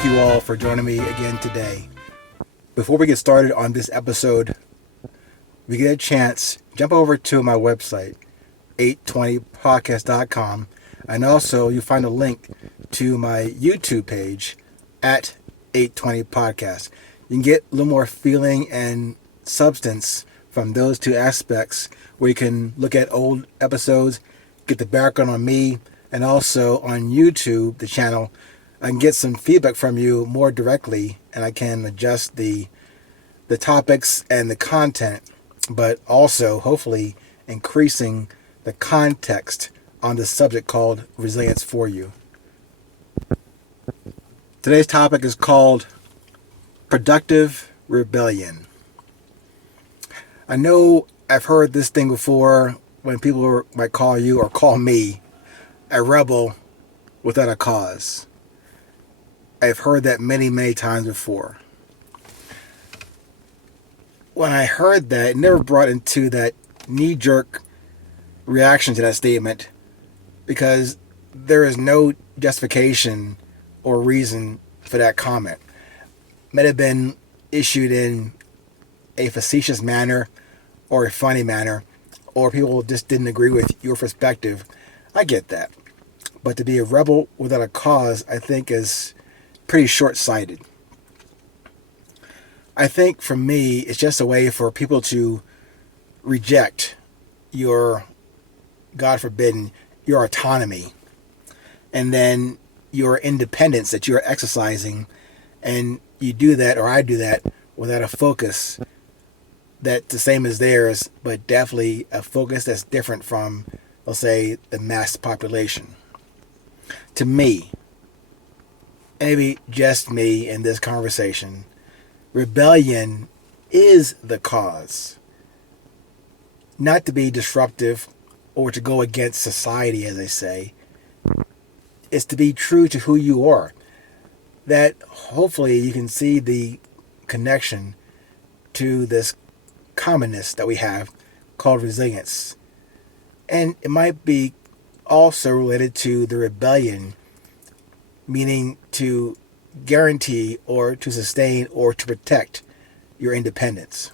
thank you all for joining me again today. Before we get started on this episode, if you get a chance, jump over to my website, 820podcast.com, and also you'll find a link to my YouTube page at 820 podcast. You can get a little more feeling and substance from those two aspects, where you can look at old episodes, get the background on me, and also on YouTube, the channel, I can get some feedback from you more directly, and I can adjust the topics and the content, but also hopefully increasing the context on the subject called resilience for you. Today's topic is called productive rebellion. I know I've heard this thing before when people might call you or call me a rebel without a cause. I've heard that many, many times before. When I heard that, it never brought into that knee-jerk reaction to that statement, because there is no justification or reason for that comment. It might have been issued in a facetious manner or a funny manner, or people just didn't agree with your perspective. I get that. But to be a rebel without a cause, I think, is pretty short-sighted. I think for me, it's just a way for people to reject your, God forbid, your autonomy, and then your independence that you're exercising, and you do that, or I do that, without a focus that's the same as theirs, but definitely a focus that's different from, let's say, the mass population. To me, maybe just me in this conversation, rebellion is the cause. Not to be disruptive or to go against society, as they say. It's to be true to who you are. That hopefully you can see the connection to this commonness that we have called resilience. And it might be also related to the rebellion, meaning to guarantee or to sustain or to protect your independence.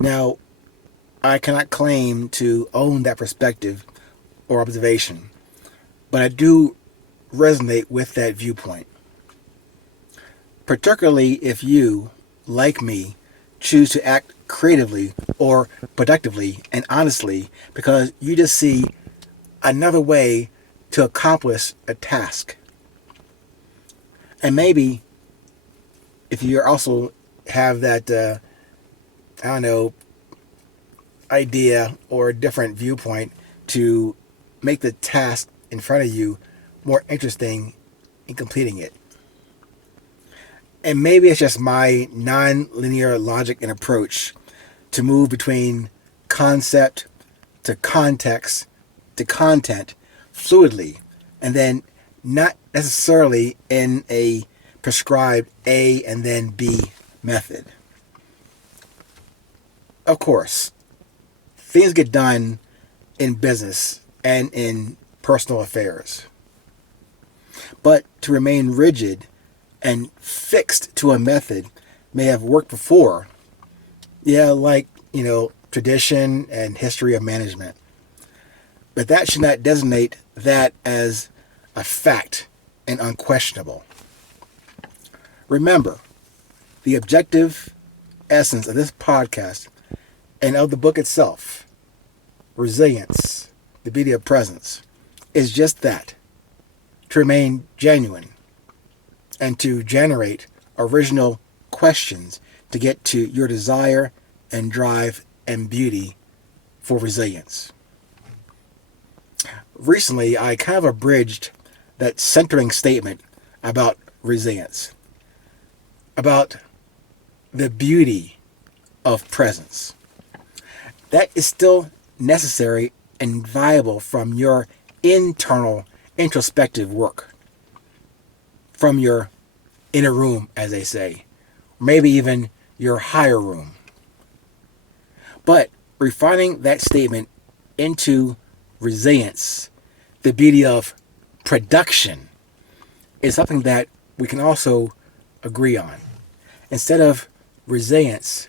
Now, I cannot claim to own that perspective or observation, but I do resonate with that viewpoint. Particularly if you, like me, choose to act creatively or productively and honestly because you just see another way to accomplish a task. And maybe if you also have that, idea or a different viewpoint to make the task in front of you more interesting in completing it. And maybe it's just my non-linear logic and approach to move between concept to context to content fluidly, and then not necessarily in a prescribed A and then B method. Of course, things get done in business and in personal affairs. But to remain rigid and fixed to a method may have worked before. Yeah, like, tradition and history of management. But that should not designate that as a fact and unquestionable. Remember, the objective essence of this podcast and of the book itself, Resilience, the Beauty of Presence, is just that: to remain genuine and to generate original questions to get to your desire and drive and beauty for resilience. Recently, I kind of abridged that centering statement about resilience, about the beauty of presence. That is still necessary and viable from your internal introspective work, from your inner room, as they say, maybe even your higher room. But refining that statement into resilience, the beauty of production, is something that we can also agree on. Instead of resilience,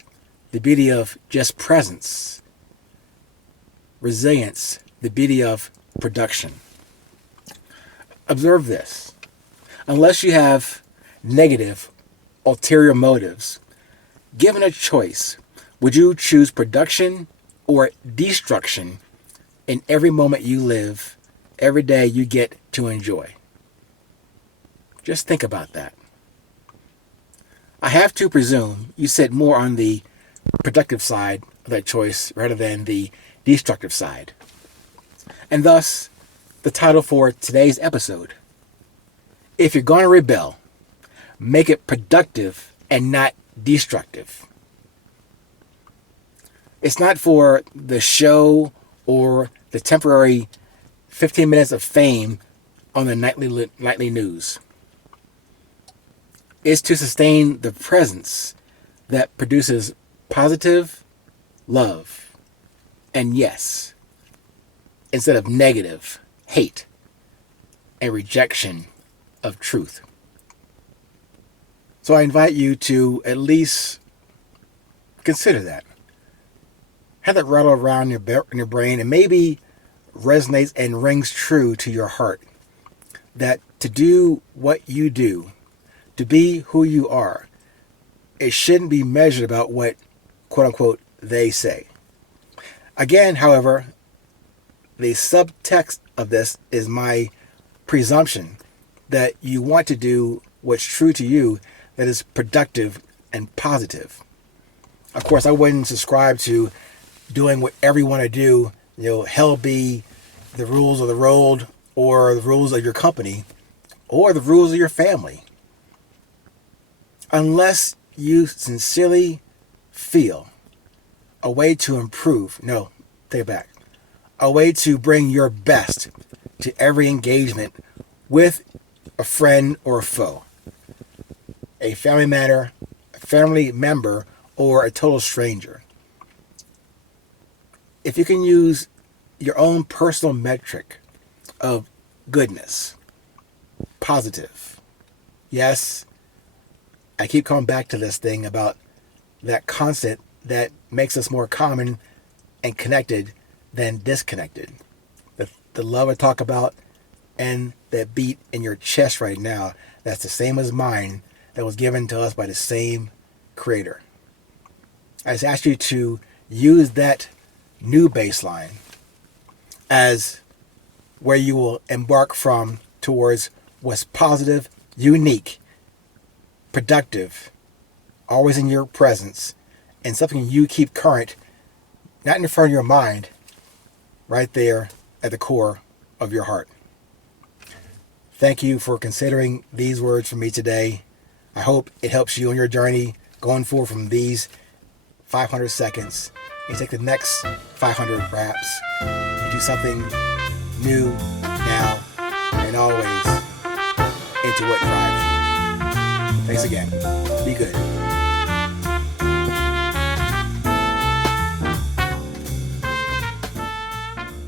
the beauty of just presence, resilience, the beauty of production. Observe this. Unless you have negative, ulterior motives, given a choice, would you choose production or destruction in every moment you live, every day you get to enjoy? Just think about that. I have to presume you sit more on the productive side of that choice rather than the destructive side. And thus, the title for today's episode: if you're going to rebel, make it productive and not destructive. It's not for the show or the temporary 15 minutes of fame on the nightly news. It's to sustain the presence that produces positive love and yes, instead of negative hate and rejection of truth. So I invite you to at least consider that. Have that rattle around in your brain, and maybe resonates and rings true to your heart. That to do what you do, to be who you are, it shouldn't be measured about what, quote unquote, they say. Again, however, the subtext of this is my presumption that you want to do what's true to you, that is productive and positive. Of course, I wouldn't subscribe to doing whatever you want to do, hell be the rules of the road or the rules of your company or the rules of your family. Unless you sincerely feel a way to improve, no, take it back, a way to bring your best to every engagement with a friend or a foe, a family member, or a total stranger. If you can use your own personal metric of goodness, positive, yes, I keep coming back to this thing about that constant that makes us more common and connected than disconnected. The love I talk about and that beat in your chest right now, that's the same as mine, that was given to us by the same Creator. I just ask you to use that new baseline as where you will embark from towards what's positive, unique, productive, always in your presence, and something you keep current, not in the front of your mind, right there at the core of your heart. Thank you for considering these words from me today. I hope it helps you on your journey going forward from these 500 seconds. You take the next 500 raps and do something new now and always into what drives you. Thanks again. Be good.